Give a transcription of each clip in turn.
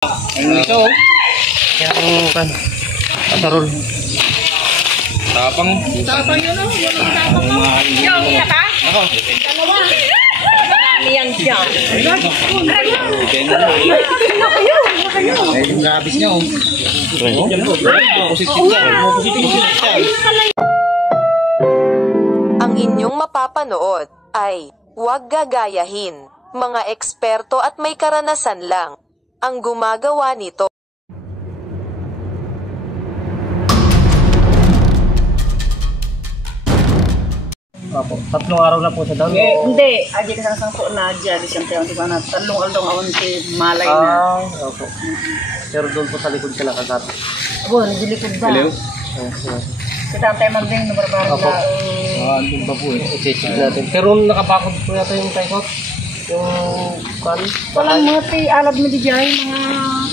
Ito. Yung kan. Kasarol. Tapang. Tapang yun o. Yung tapang mo. Yung iya ka? Ako. Dalawa. Marami yan siya. Ay, yung rabis niya oh. Ang inyong mapapanood ay huwag gagayahin, mga eksperto at may karanasan lang ang gumagawa nito. Opo. 3 araw na po sa daw. Hindi. Aji ka sang ko na dyan. Di siyempre, di ba na talong aldong awon si malay na. Opo. Pero doon po sa likod siya nakagat. Bon, dilikod ba? Hello? Kita tayo man din, nabarbaran Opo. na. Andun pa po eh. Isisig natin. Pero nakabakod po yata yung taikot. Yung kan. Walang mati, alab mo di dyan. Mga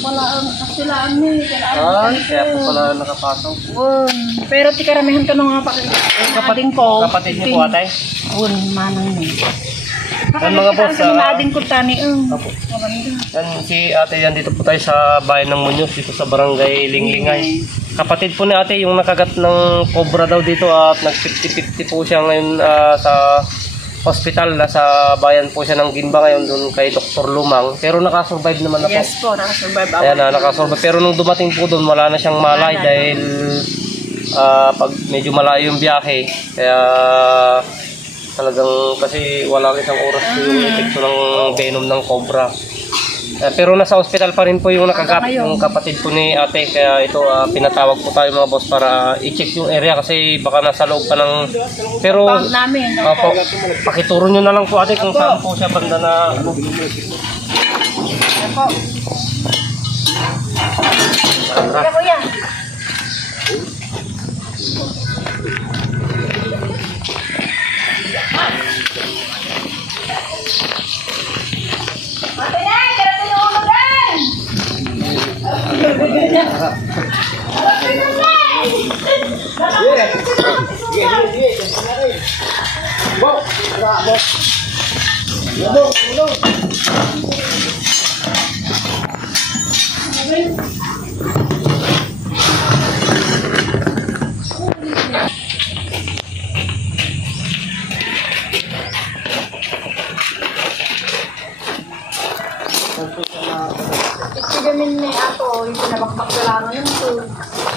walang kasilaan mo. Kaya po pala nakapasok. Bon. Pero ti karamihan ka nung kapatid ko. Kapatid niyo po atay? Bon, manang mo. Yan mga boss. Mading ko tani. Opo. Yan si ate yan dito po tayo sa bayan ng Muñoz dito sa barangay Linglingay. Kapatid po ni ate yung nakagat ng cobra daw dito at nag 50-50 po siya ngayon sa hospital. Nasa bayan po siya ng Ginba ngayon doon kay Dr. Lumang. Pero nakasurvive naman na po. Yes po, nakasurvive ako. Ayan na, nakasurvive. Pero nung dumating po doon wala na siyang malay dahil pag medyo malayo yung biyahe. Kaya talagang kasi wala isang oras po yung epekto ng venom ng cobra. Pero nasa hospital pa rin po yung nakagat, yung kapatid po ni ate. Kaya ito pinatawag po tayo mga boss para i-check yung area kasi baka nasa loob pa ng... Pero namin. opo, pakituro nyo na lang po ate kung saan po siya banda na... Opo. Kaya kuya. Ate na, kaya tayo ulo din! Ito gamin ni ato, yung pinabakbak na lang yun to.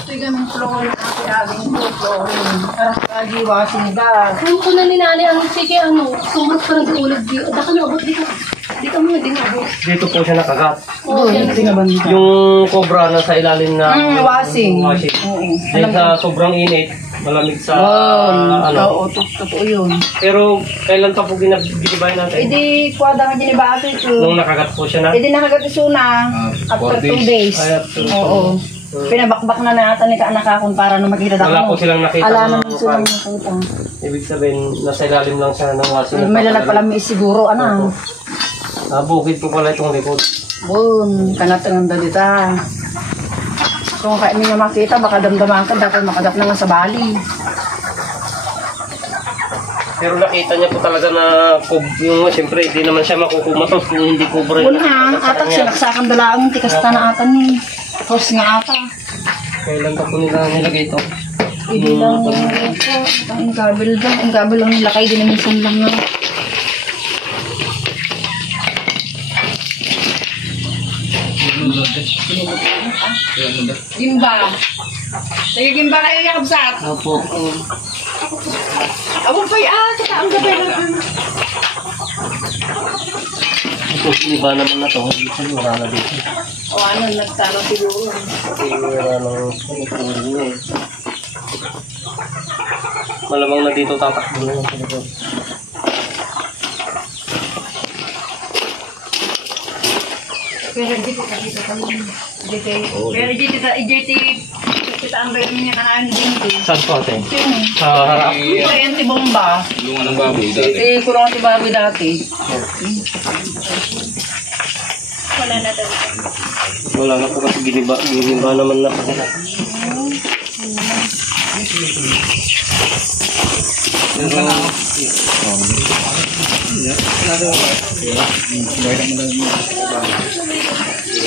Ito gamin flooring ate aging to, flooring. Para sa agiwasin ba? Kung ko na ni nanay ang sige ano, sumat parang ulog di. Daka na abot dito. Di ka mo din abot. Dito po siya nakagat. Yung Yung cobra na sa ilalim na... wasing. Washing. Dahil sa sobrang init, malamig sa... Oo, totoo yun. Pero kailan pa po ginabigibay natin? Hindi, kuwada nga dinibato ito. Nung nakagat po siya na? Hindi nakagat iso na after 2 days. Oo. Pinabakbak na natin ni kaanak akong para na makita daw. Wala po silang nakita. Ala ng naman silang nakita. Ibig sabihin, nasa ilalim lang siya ng washing. May lalag pala may siguro, ano. Bukid po pala itong likod. Boom, kanat ang dalita. Kung kaya niyo makita, baka damdaman ka, dapat makagat na nga sa bali. Pero nakita niya po talaga na yung siyempre hindi naman siya makukumatos kung hindi cobra. Una, atak sinaksakan dalaang tikas na atan ni. Tapos nga ata. Kailan pa po nila nilagay ito? Hindi lang ito. Ang gabil lang. Ang gabil lang nilakay din na minsan lang nga. Gimba. Sige, gimba kayo yakabsat. Opo. Abo pa kita ang gabi lang. Ito, iba naman na ito. Hindi wala na dito. O ano, nagsara siguro. Kasi wala nang pagkakulong niya eh. Malamang na dito tatakbo na lang talaga. Pero dito kami. Pero dito kita ang bayan niya kanaan din. Saan po ate? Ito Sa harap. yung bomba. Tulungan ng baboy dati. Kulong si Barbie dati. Wala na daw. Wala na po kasi giniba naman na po sila.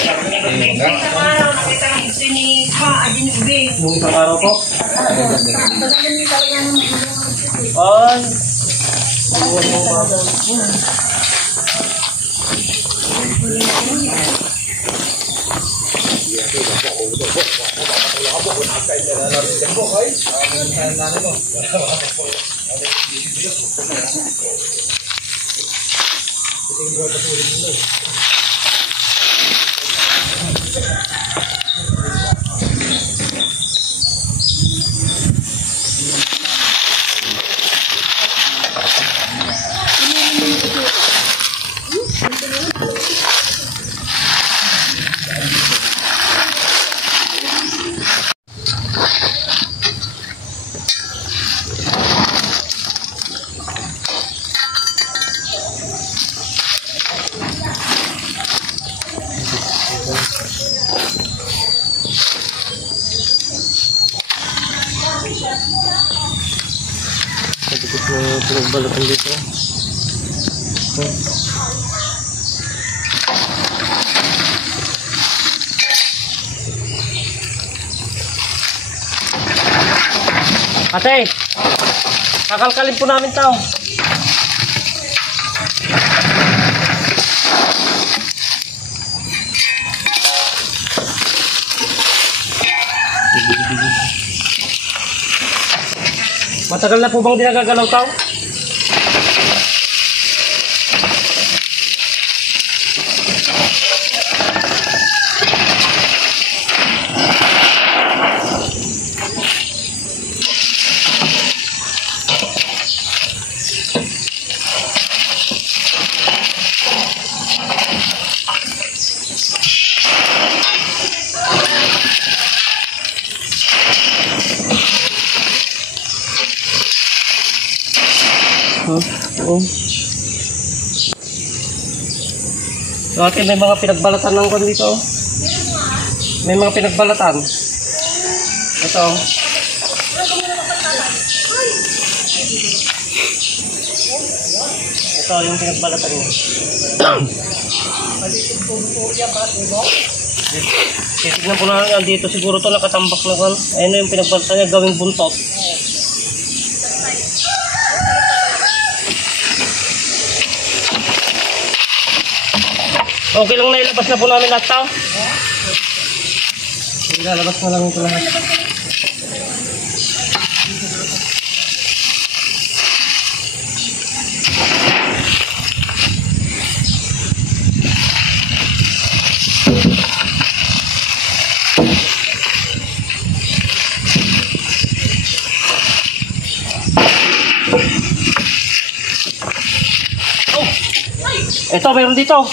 Isang araw, nakita ng gusto ni Adin Ube. Nung isang araw po. Talagang talaga naman. Ay. Kapit na pinagbalatan dito. Ate, kakalkalin po namin tao. Matagal na po bang di nagagalaw tao? Oo. Dati may mga pinagbalatan ng kwan dito. May mga pinagbalatan. Ito. Ito yung pinagbalatan niya. Titignan po na dito siguro to nakatambak na kwan. Ayun yung pinagbalatan niya gawing buntot. Okay lang na ilabas na po namin lahat tao. Ilalabas na lang ito lahat. Oh! Ito, mayroon dito.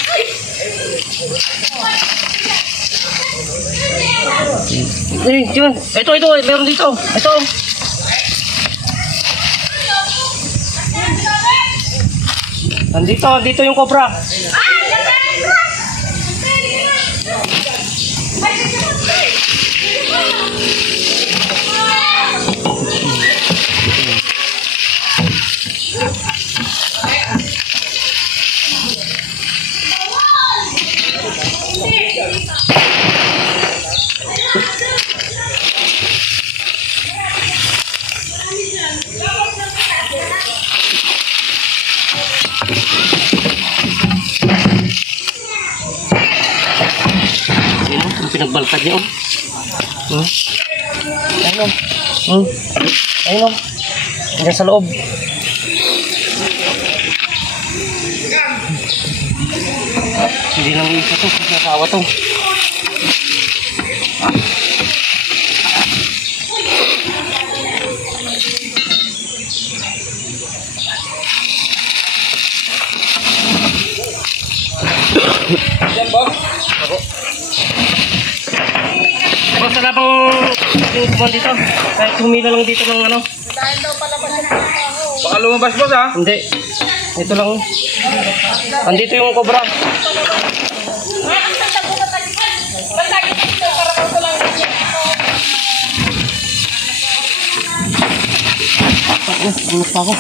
Ito, meron dito. Ito. Dito yung cobra. Pinagbalkad niya. Ayun. Ayun. Hanggang sa loob. Hindi lang isa to. Nasawa to. Basta na pang tingin dito. Kahit humila lang dito ng ano. Dahil daw palabas yung trabaho. Baka lumabas boss ha? Hindi. Ito lang. Andito yung cobra. Ulok pa ako.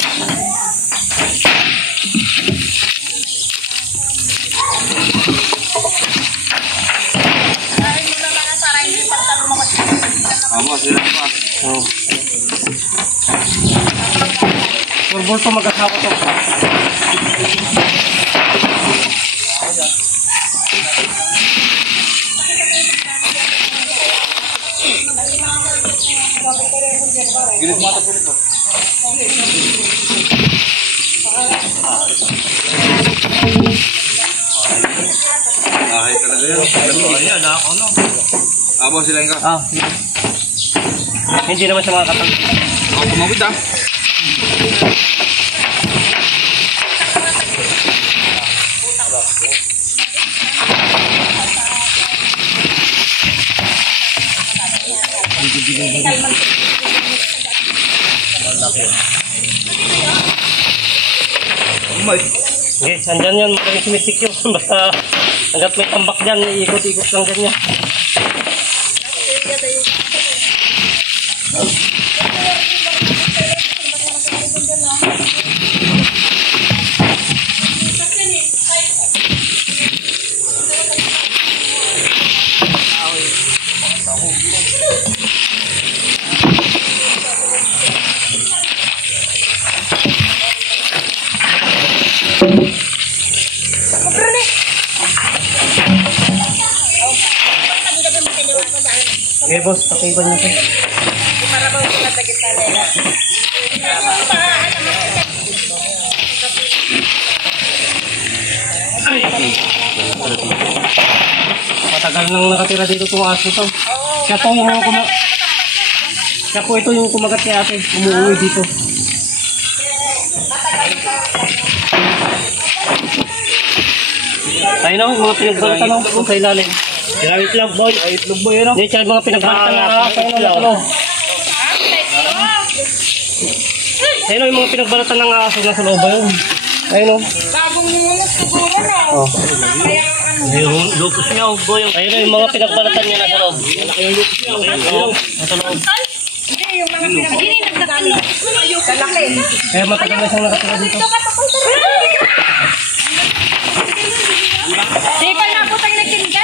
Aba, sila pa. Oh. Turbol to mag-asawa to. Gilis mata po nito. Lahay talaga yan. Ayan, ako no. Aba, sila ka. Hindi naman siya makakatang. Ako, tumawid ah. Okay, andyan yan, magaling sumisik yun. Basta hanggat may tambak dyan, iikot-ikot lang dyan yan. Okay, boss, pakiban niyo ito. Matagal nang nakatira dito itong aso ito. Siya po ito yung kumagat ni ate. Umuwi dito. Ayun o, mga pinagbalatan o. Sa ilalim. Grabe itlog boy. Itlog boy yun o. Hindi siya mga pinagbalatan na aso. Ayun o, yung mga pinagbalatan ng aso na sa loob yun. Ayun o. Bagong nungunos siguro no. Yung lupus niya o boy. Ayun o, yung mga pinagbalatan niya na sa loob. Yung lupus niya o. Nasa loob. Hindi, yung mga pinagbalatan. Kalaki. Kaya matagal na siyang nakatira dito. Di pa na po tayo nagtinda.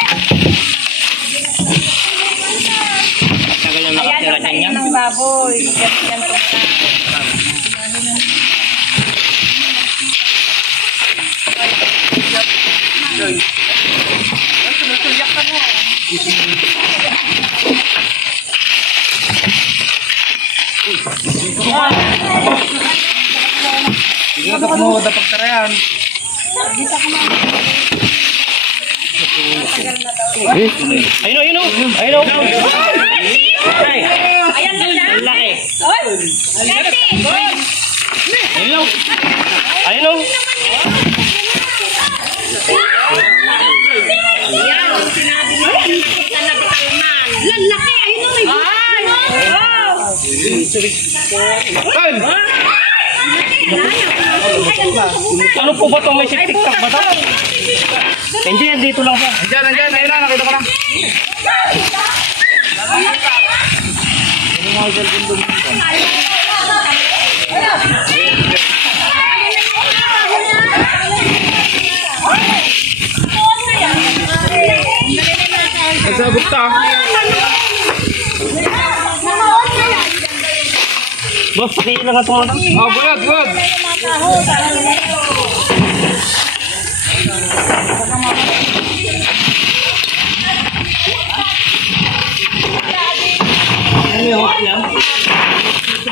Matagal na Ayan nakatira ang kain niya. ng baboy. Ganyan po na. Hindi ka mo dapat karayan. Ayun o, ayun o. Ayun o. Ayan na siya. Laki. Ayun o. Ayun o. Yan, yung sinabi mo. Kita na di kalman. Lalaki, ayun o. Ano po ba ito? May tiktak ba ito? Hindi yan, dito lang po. Nandiyan, ayun na, nakita ko na. Nagsabot ta. Boss, pakiilan nga itong mga. Oh, bulag, bulag.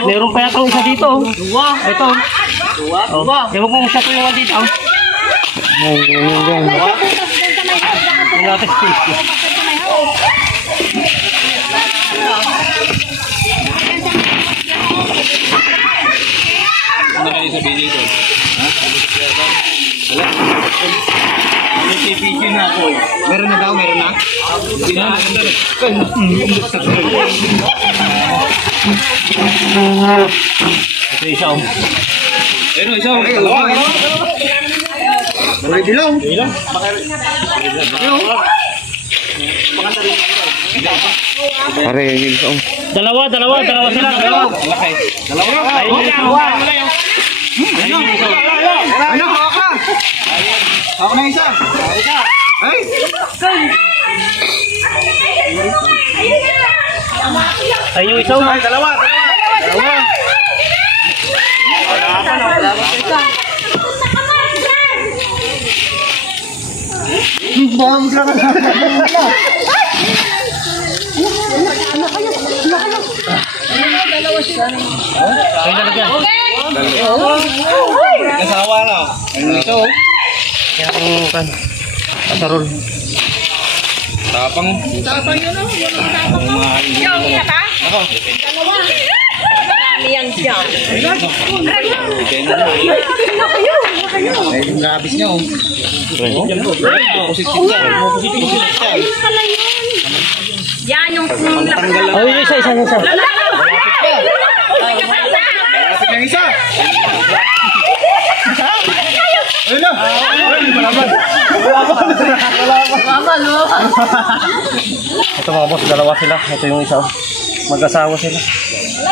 Meron pa yata isa dito. Dua. Ito. Dua. Ewan kung isa to yung dito. Yung natin space. Ano kayo sabihin dito? Ha? Wala. May PPG na ako eh. Meron na daw, meron na? Hindi na, Ito isa. ayun, isa. Dalawa. Dalawa dilaw. Ilan? Dalawa sila. Laki. Dalawa. Ayun yung isa. Ayun, isa. Ayun, hawak ka. Hawak na isa. Ay! Ay, yung isa. Ay, dalawa. Ay, lalagyan. Kasawa na. Ayun ito. Yan ang kan. Kasarol. Tapang. Tapang yun o. Yung isa pa? Ako. Marami yan siya. Ay, yung labis niya oh. Positive yan. Yan yung Oh, yung isa. Lapit ng isa. Ayun na. Malaman. Ito mga boss, dalawa sila. Ito yung isa. Mag-asawa sila.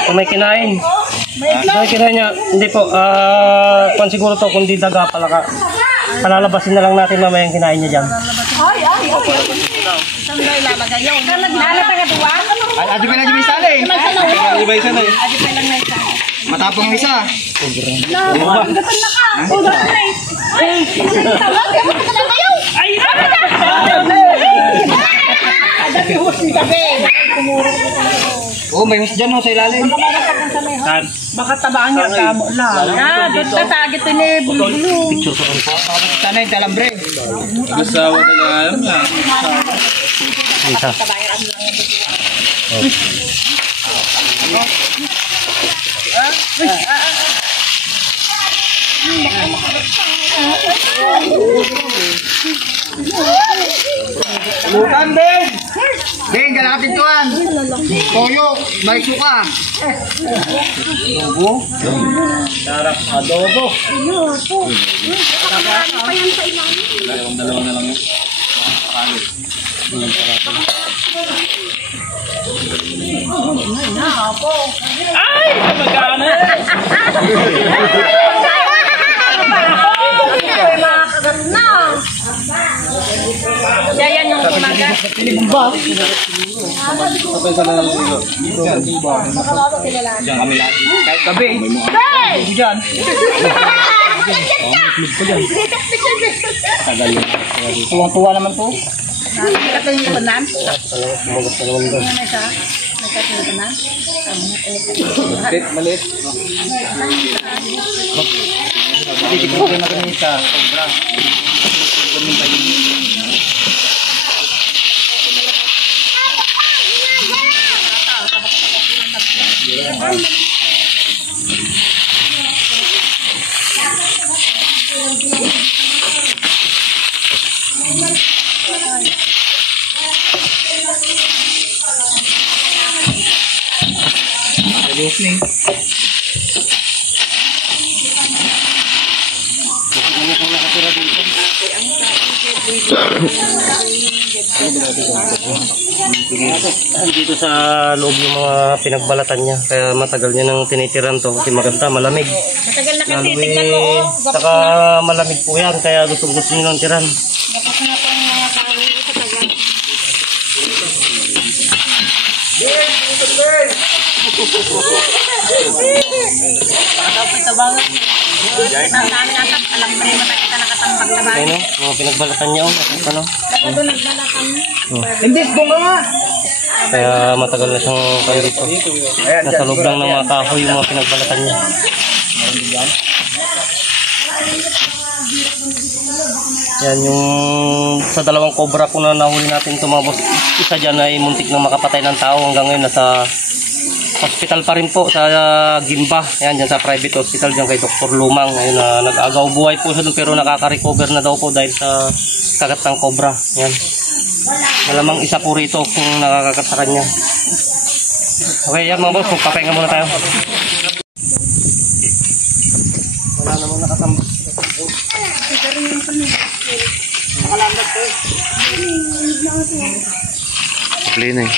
Kung may kinain. May kinain niya. Hindi po. Kung siguro to, kung di daga pala ka. Palalabasin na lang natin mamaya yung kinain niya dyan. Sandal lalagay yun. Lalagay ka duwa? Adi pa na di isa eh. Adi pa isa na eh. Adi pa lang na isa. Matapang ang isa. Gatan na ka. O, gatan na eh. Tawag, kaya mo ka na kayo. Ay, ano na? Adi yung hus ni Tabe. Oh, may hus dyan sa ilalim. Baka tabaan niya kamo lang. Doon ka tagit ni Bulbulu. Picture ko rin po. Tanay, talambre. Gasawa na alam na. Isa. Lukan, Ben! Ben, galapin tuan. Toyo, may suka. Sarap adobo. Dalawa na lang yun. Siya yan yung kumaga. Diyan kami lahat. Kahit gabi. Diyan! Tuwang-tuwa naman to. Ito yung kunan. Sumagot na naman doon. Ano isa? Nagkatulog ka na? Maliit. Titiputin na kami isa. Sobra. Dito sa loob yung mga pinagbalatan niya. Kaya matagal niya nang tinitiran to. Kasi maganda, malamig. Matagal na kasi. Lalo Tignan mo oh. saka malamig po yan. Kaya gusto niyo nang tiran. Tapos na po ang mga kahoy sa tagal. Dapat tabangan. Nang namin atat, alam pa rin mata kita nakatambag na ba? Ayun o, mga pinagbalatan niya o. Ano? Dapat doon naglalakan. Hindi, bunga nga. Kaya matagal na siyang kaya dito. Nasa loob lang ng mga kahoy yung mga pinagbalatan niya. Yan yung sa dalawang cobra po na nahuli natin ito mga boss. Isa dyan ay muntik na makapatay ng tao. Hanggang ngayon nasa hospital pa rin po sa Gimba. Yan dyan sa private hospital dyan kay Dr. Lumang. Ayun na nag-agaw buhay po siya doon pero nakaka-recover na daw po dahil sa kagat ng cobra. Yan. Malamang isa po rito kung nakakagat sa kanya. Okay yan mga boss. Magpapahinga muna tayo. Wala namang nakatambak. Clean eh.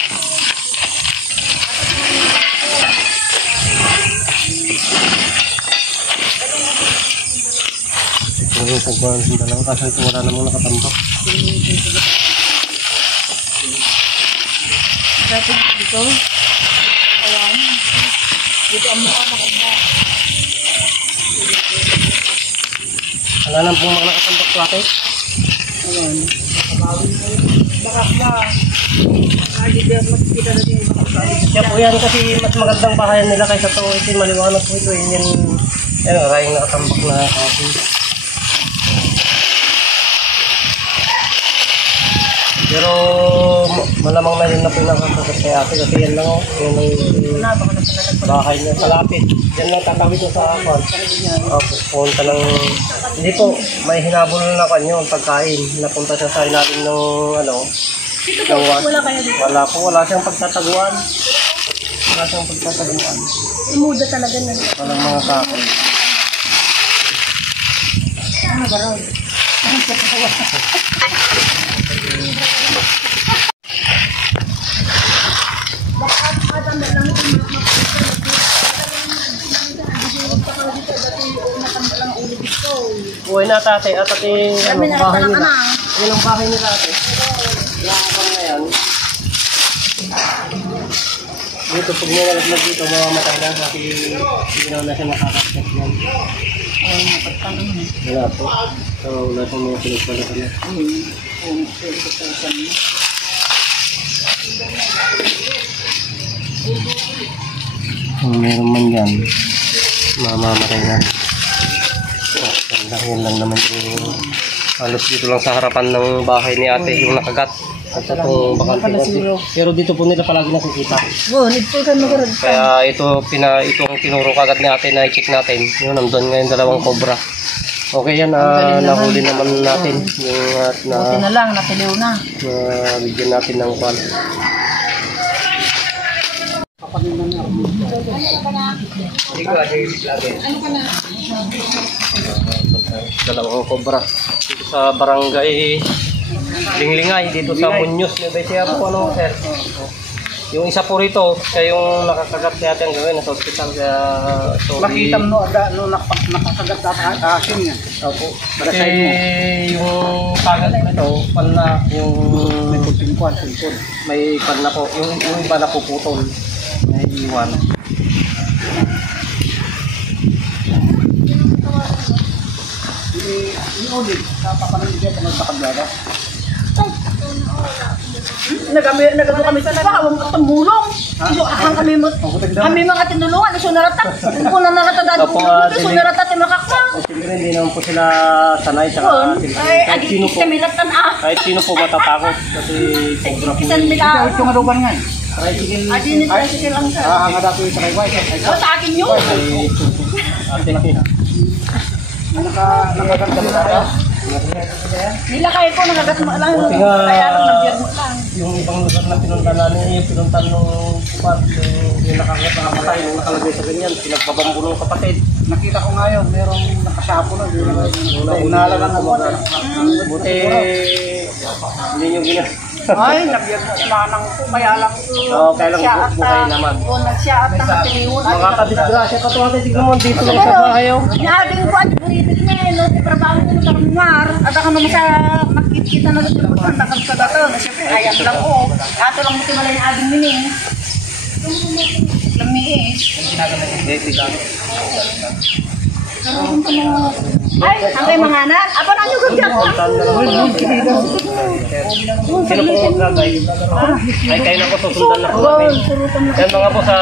Yung pagkuhan ng dalawa kasi ito wala namang nakatambak. Dito ang mukha maganda. Wala nang pong mga nakatambak ko ate. Ayun. Bakas na. Lagi din makikita na din yung makasali. Kaya po yan kasi mas magandang bahayan nila kaysa ito. Ito maliwanag po ito. Yan, maraming nakatambak na ate. Pero malamang na yun na po nakakagat kay ate kasi yan lang yan ang bahay niya sa lapit. Yan lang tatawid ko sa akwan. Punta ng hindi po, may hinabol na kanyo ang pagkain. Napunta siya sa ilalim ng Dito po, wala kayo dito. wala siyang pagtataguan. Wala siyang pagtataguan. Muda talaga na. Walang mga kakoy. Ano ba raw? Buhay na tate, at ate, bahay nila. Yan ang bahay nila ate. Nakakang na yan. Dito, pag nalaglag dito, mamamatay na kasi hindi na siya nakakakit yan. Wala po. So, wala pong mga pinagpalakan na. Kung meron man yan, mamamatay na. Yun lang naman yung halos dito lang sa harapan ng bahay ni ate yung nakagat. At itong bakante. Pero dito po nila palagi nakikita. Kaya itong tinuro kagad ni ate na i-check natin. Yun, nandun ngayon dalawang cobra. Okay yan, nahuli naman natin. Yung Buti na lang, napiliw na. bigyan natin ng kwan. Dalawang cobra dito sa barangay Linglingay dito sa Muñoz, Nueva Ecija po sir. Yung isa po rito kaya yung nakakagat natin gawin sa hospital kaya Makita mo nakakagat sa akin yan. Opo. Kasi yung kagat nito pan na yung may pan na po yung iba na puputol may iwan. Nagado kami sa hawang tumulong. Kami mga tinulungan, iso naratat. Kung na naratat dati kung iso naratat ay makaksa. Siyempre hindi naman po sila sanay sa kahit sino po. Kahit sino po matatakot kasi cobra po. Isan nila. Ito nga lugar nga. Tricycle. Tricycle lang sir. Hanga daw yung sakay. Sa akin yun. Ate na kina. Nakaganda mo na. Nilakay ko, nagagat mo lang. Buti nga, Kaya lang, nabiyag mo lang. yung ibang lugar na pinunta namin, yung pinunta nung kupad, yung nakakapatay, yung nakalagay sa ganyan, pinagpabambo ng kapatid. Nakita ko nga yun, merong nakasapo na. Unala lang ako. Buti, hindi nyo gina. Ay, nabiyag mo. Manang ko, mayalang ko. Oo, kaya lang buhay naman. O, nagsiya at nakatiliwon. Makakadisgrasya ka to ate, tignan mo, dito lang sa bahay. Inabing ko at buritik na yun, no? Trabaho ko sa rumar. At ako naman sa makikita na rin yung takal sa dato. Na siyempre, ayat lang ko. Ato lang muti malay na abing mining. Lamiis. Ay, hanggang mga anak. Apa na nyo gagyak? Sino po magkagay? Ay, kayo na po susundan na po namin. Yan mga po sa...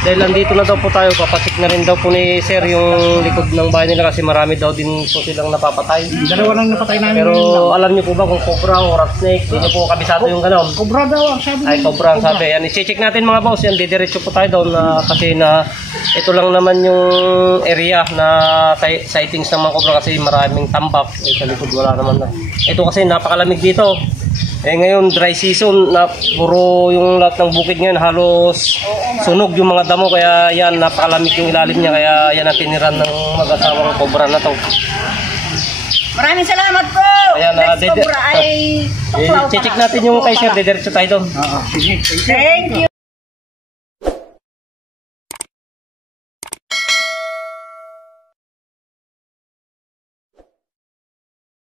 Dahil nandito na daw po tayo, papasik na rin daw po ni Sir yung likod ng bahay nila kasi marami daw din po silang napapatay. Dalawa lang napatay namin. Pero alam niyo po ba kung cobra o rat snake? Hindi niyo po kabisado yung gano'n. Cobra daw ang sabi. Ay, cobra ang sabi. Yan, i-check natin mga boss. Yan, didiretso po tayo doon kasi na ito lang naman yung area na sightings ng mga cobra kasi maraming tambak. Sa likod wala naman na. Ito kasi napakalamig dito. Eh ngayon dry season na puro yung lahat ng bukid ngayon halos sunog yung mga damo kaya yan napakalamig yung ilalim niya kaya yan ang tiniran ng mag-asawang cobra na to. Maraming salamat po. Ayan, Next cobra ay tuklaw pa. check natin yung kay Sir, didiretso tayo doon. Thank you.